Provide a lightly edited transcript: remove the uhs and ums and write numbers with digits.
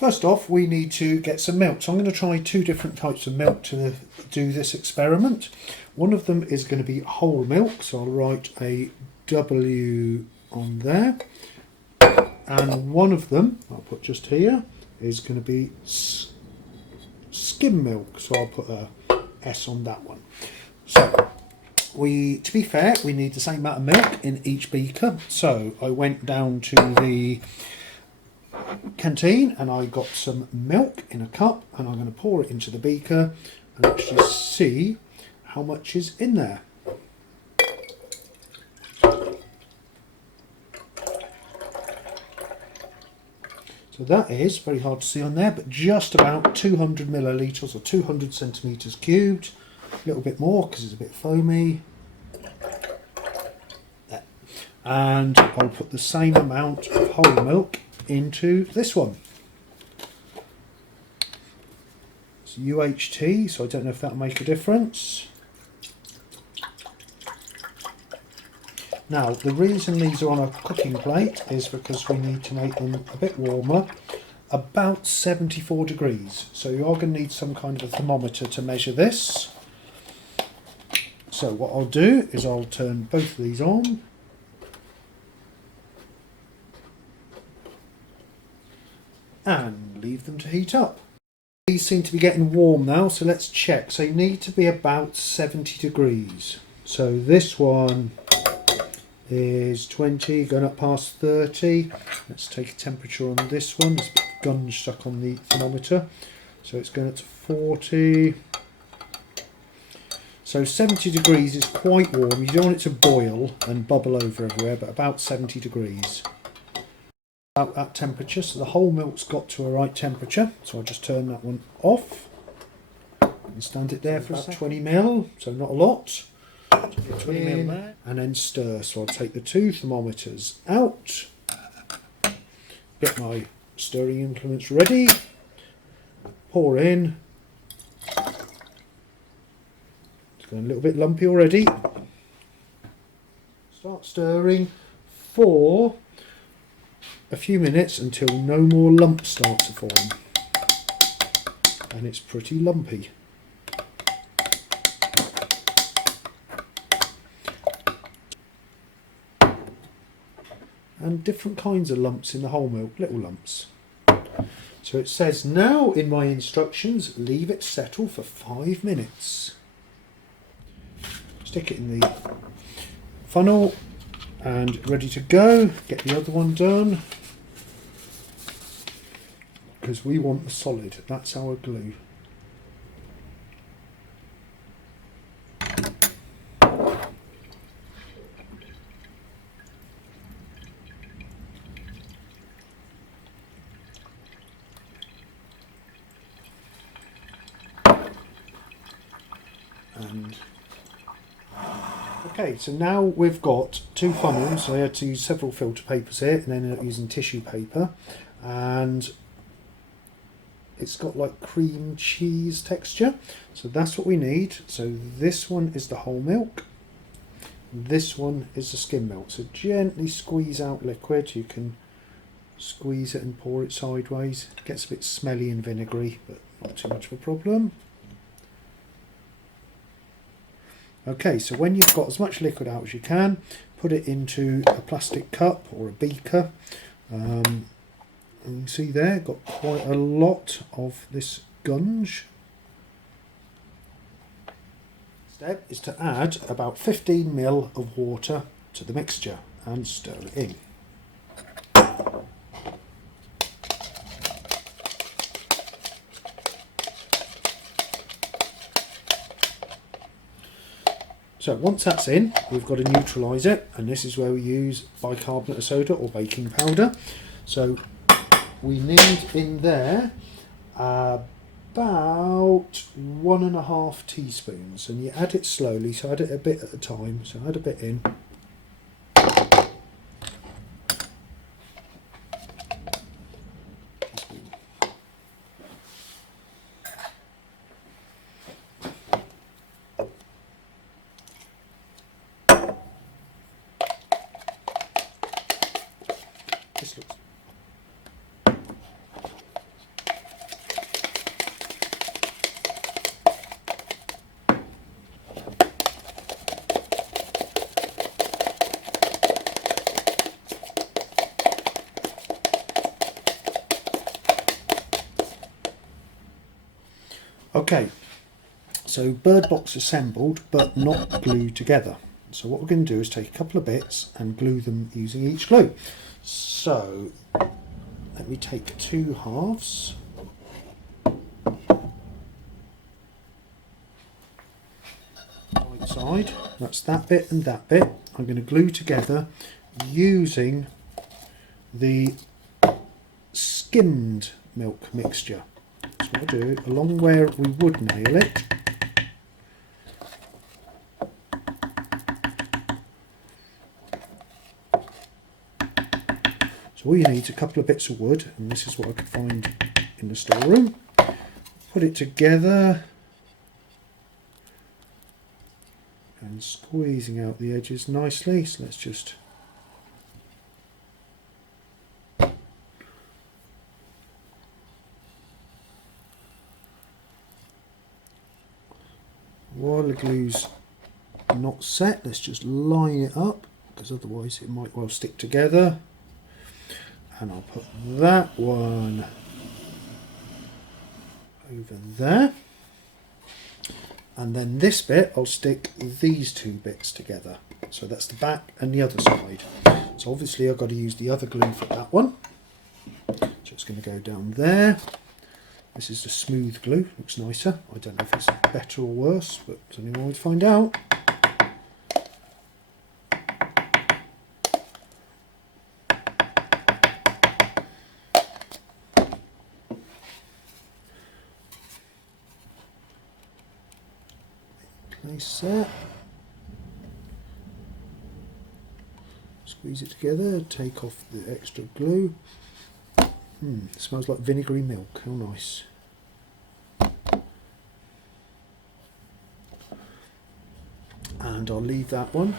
First off, we need to get some milk. So I'm going to try two different types of milk to do this experiment. One of them is going to be whole milk, so I'll write a W on there. And one of them, I'll put just here, is going to be skim milk, so I'll put a S on that one. So, to be fair, we need the same amount of milk in each beaker. So I went down to the canteen and I got some milk in a cup, and I'm going to pour it into the beaker and actually see how much is in there. So that is very hard to see on there, but just about 200 millilitres or 200 centimetres cubed. A little bit more because it's a bit foamy. There. And I'll put the same amount of whole milk into this one. It's UHT, so I don't know if that'll make a difference. Now, the reason these are on a cooking plate is because we need to make them a bit warmer, about 74 degrees. So you are going to need some kind of a thermometer to measure this. So what I'll do is I'll turn both of these on. And leave them to heat up. These seem to be getting warm now, so let's check. So you need to be about 70 degrees. So this one is 20, going up past 30. Let's take a temperature on this one. There's a bit of gunge stuck on the thermometer. So it's going up to 40. So 70 degrees is quite warm. You don't want it to boil and bubble over everywhere, but about 70 degrees. About that temperature, so the whole milk's got to a right temperature. So I'll just turn that one off and stand it there for about 20 mil, so not a lot. 20 mil there, and then stir. So I'll take the two thermometers out, get my stirring implements ready, pour in. It's going a little bit lumpy already. Start stirring for a few minutes until no more lumps start to form, and it's pretty lumpy. And different kinds of lumps in the whole milk, little lumps. So it says now in my instructions, leave it settle for 5 minutes. Stick it in the funnel and ready to go. Get the other one done, because we want the solid, that's our glue. And okay, so now we've got two funnels. So I had to use several filter papers here, and then ended up using tissue paper, and it's got like cream cheese texture. So that's what we need. So this one is the whole milk, this one is the skim milk. So gently squeeze out liquid. You can squeeze it and pour it sideways. It gets a bit smelly and vinegary, but not too much of a problem. Okay, so when you've got as much liquid out as you can, put it into a plastic cup or a beaker. And you see there, got quite a lot of this gunge. Step is to add about 15 ml of water to the mixture and stir it in. So once that's in, we've got to neutralise it, and this is where we use bicarbonate of soda or baking powder. So we need in there about 1.5 teaspoons, and you add it slowly, so add it a bit at a time. So add a bit in. Okay, so bird box assembled but not glued together. So what we're going to do is take a couple of bits and glue them using each glue. So let me take 2 halves. Right side, that's that bit and that bit. I'm going to glue together using the skimmed milk mixture. So what I do, along where we would nail it, so all you need is a couple of bits of wood, and this is what I could find in the storeroom. Put it together and squeezing out the edges nicely. So let's just while the glue's not set, let's just line it up, because otherwise it might well stick together. And I'll put that one over there, and then this bit I'll stick these 2 bits together. So that's the back and the other side. So obviously I've got to use the other glue for that one. So it's going to go down there. This is the smooth glue, looks nicer. I don't know if it's better or worse, but something we'll always find out. Place that. Squeeze it together, take off the extra glue. It smells like vinegary milk, how nice. And I'll leave that one